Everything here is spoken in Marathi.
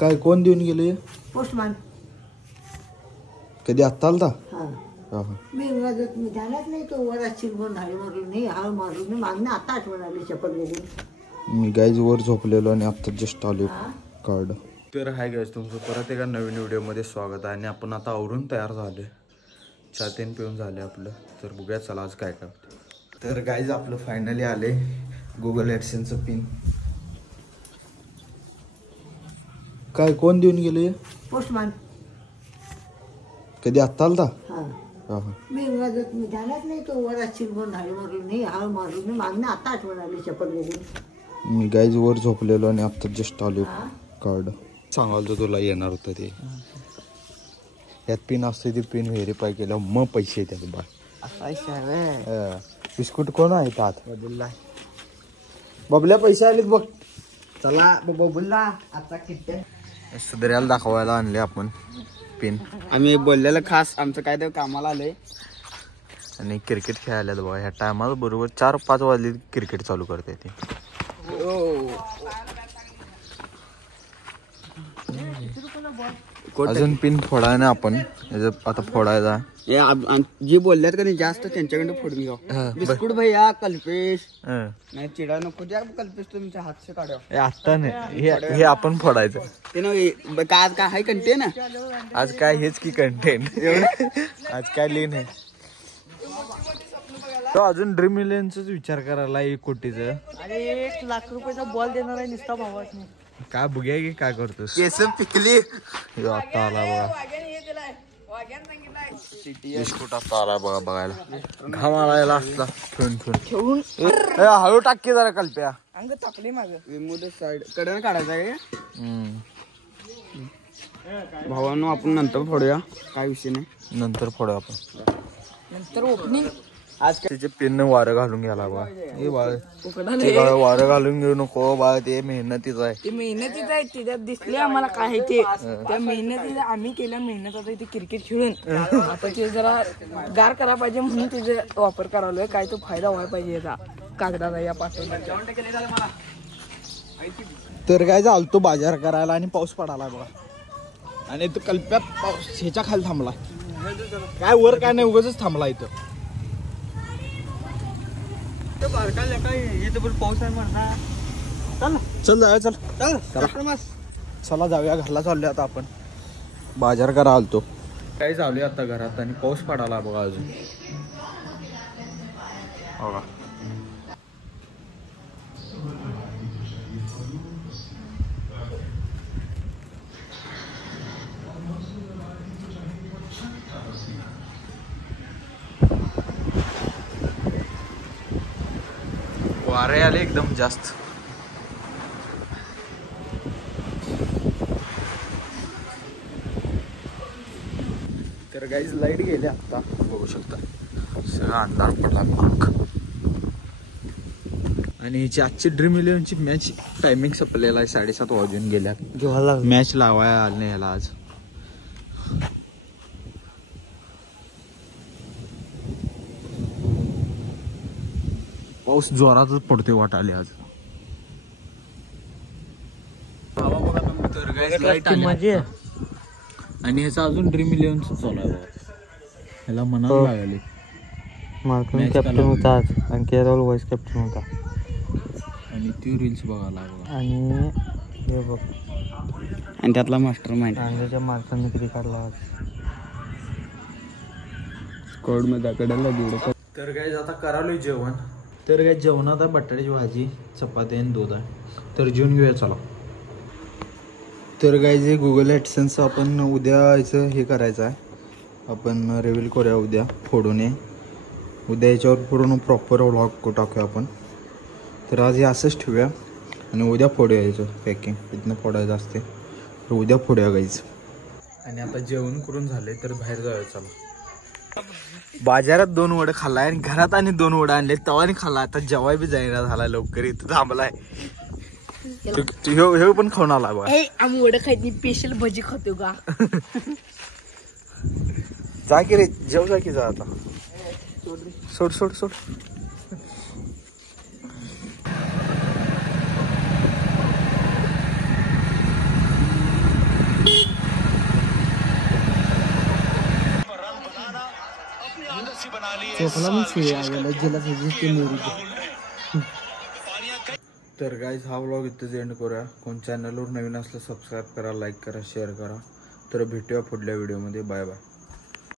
काय कोण देऊन गेले? पोस्टमॅन. कधी आत्ता आलता? हा मी ध्यानात नाही तो वर असतील म्हणून धाडी मारून नाही हाळ मारून नाही मागणं आता आठवण आली चप्पल बघून. मी गाईज वर झोपलेलो आणि आता जस्ट आलो कार्ड. तर हाय गाईज, तुमचं परत एका नवीन व्हिडिओमध्ये स्वागत आहे. आणि आपण आता आवरून तयार झाले, चहा तेन पिऊन झाले आपलं. तर बघूया चला आज काय काय. तर गाईज आपलं फायनली आले गुगल ॲडसेन्सचं पिन. काय कोण देऊन गेले? पोस्टमॅन. कधी आत्ता आलता? हा मी ध्यानात नाही तो वर असतील म्हणून धाडी मारून नाही हाळ मारून नाही मागणं आता आठवण आली चप्पल बघून. मी गाईज वर झोपलेलो आणि आता जस्ट आलो कार्ड. सांगाल तुला येणार होतं ते. यात पिन असते ती पिन व्हेरीफाय केलं मग पैसे येतात बा. बिस्कुट कोण आहे आत? बबल्या पैसे आलेत बघ. चला बबुलला आता किती सुधऱ्याला दाखवायला आणले आपण पिन. आम्ही बोललेलं खास आमचं काय तर कामाला आलंय. आणि क्रिकेट खेळायला बघा ह्या टायमाला बरोबर 4-5 वाजले क्रिकेट चालू करते ते. अजून पिन फोडायला आपण आता फोडायचा. जे बोलल्यात का नाही जास्त त्यांच्याकडे फोडून घ्या. बिस्कुट भैया कल्पेश नाही चिडा नको द्या. कल्पेश तुमच्या हातचे काढा आता नाही हे आपण फोडायचं. ते ना काय आज काय आहे कंटेन. आज काय हेच की कंटेंट. आज काय लिहिण आहे तो. अजून ड्रीम इलेव्हनचाच विचार करायला 1 कोटीचं. अरे 1 लाख रुपयाचा बॉल देणार आहे नुसता भावाच. काय बघूया की काय करतोस. केस पिकली आता आला बघा बिस्कुट. आता आला बघा बघायला. घाम आलायला असला ठेवून हळू टाकी जरा कल्प्या. अंग टाकली माझं साईड कडे काढायचं आहे. भावांनो आपण नंतर फोडूया, काय विषय नाही. नंतर फोडू आपण. नंतर ओपनिंग. आज त्याच्या पिन वारं घालून घ्याला बा. हे बाळ वारं घालून घेऊ नको बाळ. ते मेहनतीच आहे. ते मेहनतीच आहे. त्याच्यात दिसले आम्हाला काय आहे ते. त्या मेहनतीला आम्ही केल्या मेहनत आता इथे क्रिकेट खेळून आता ते जरा गार करायला पाहिजे म्हणून त्याचा वापर करायला. काय तो फायदा व्हायला पाहिजे याचा कागदाचा या पासून. तर काय चालतो बाजार करायला आणि पाऊस पडाला बघा. आणि तो कल्प्यात पाऊस ह्याच्या खाली थांबला. काय वर काय नाही उगाच थांबला इथं. पाऊस आहे म्हणा. चल जाऊया. चल चला जाऊया. घरला चाललोय आता आपण. बाजार करा आलतो. काय चालूया आता घरात आणि पाऊस पडाला बघा अजून. बघा वारे आले एकदम जास्त. तर गाईज लाईट गेली आता बघू शकता. सगळा अंधार पडला मग. आणि हिची आजची ड्रीम इलेव्हनची मॅच टायमिंग संपलेला आहे. 7:30 वाजून गेल्या. मॅच लावायला आली नाही ह्याला आज. पाऊस जोरातच पडतोय वाटाले आज. तर गाईज लाईट आली आणि ह्याचा अजून ड्रीम इलेव्हन चालू आहे. ह्याला म्हणावं लागले. मार्कन कॅप्टन होता आज आणि केरळ व्हाईस कॅप्टन होता. आणि ती रील्स बघायला बघा. आणि हे बघ आणि त्यातला मास्टर माइंड त्याच्या मार्कांनी किती काढला आज स्कोड मध्ये कडायला गेलं. तर गाईज आता करालोय जेवण. तर काय जेवणात आहे बटाट्याची भाजी, चपाती आणि दूध आहे. तर जेवून घेऊया चला. तर काय जे गुगल ॲडसेन्स आपण उद्या याचं हे करायचं आहे. आपण रिव्हील करूया उद्या फोडून. उद्या याच्यावर पूर्ण प्रॉपर व्लॉग टाकूया आपण. तर आज हे असंच ठेवूया आणि उद्या फोडूया याचं पॅकिंग. इथनं फोडायचं असते तर उद्या फोडूया गाईज. आणि आता जेवण करून झाले तर बाहेर जाऊया चला. बाजारात 2 वडे खाल्लाय आणि घरात आणि 2 वडे आणले तवानी खाल्ला. आता जेवाय बी जाईना झाला लवकर. इथं थांबलाय. हे पण खाऊन आला बघा. आम्ही वडे खायत नाही, स्पेशल भजी खातो का. जा की रे जेव जा की जा आता. सोड सोड सोड. चोकला पण शिळे आलेला जिला सजेस्ट तर गाईज हा व्लॉग इथेच एंड करूया. कोण चॅनलवर नवीन असलं सबस्क्राईब करा, लाईक करा, शेअर करा. तर भेटूया पुढल्या व्हिडिओमध्ये. Bye bye.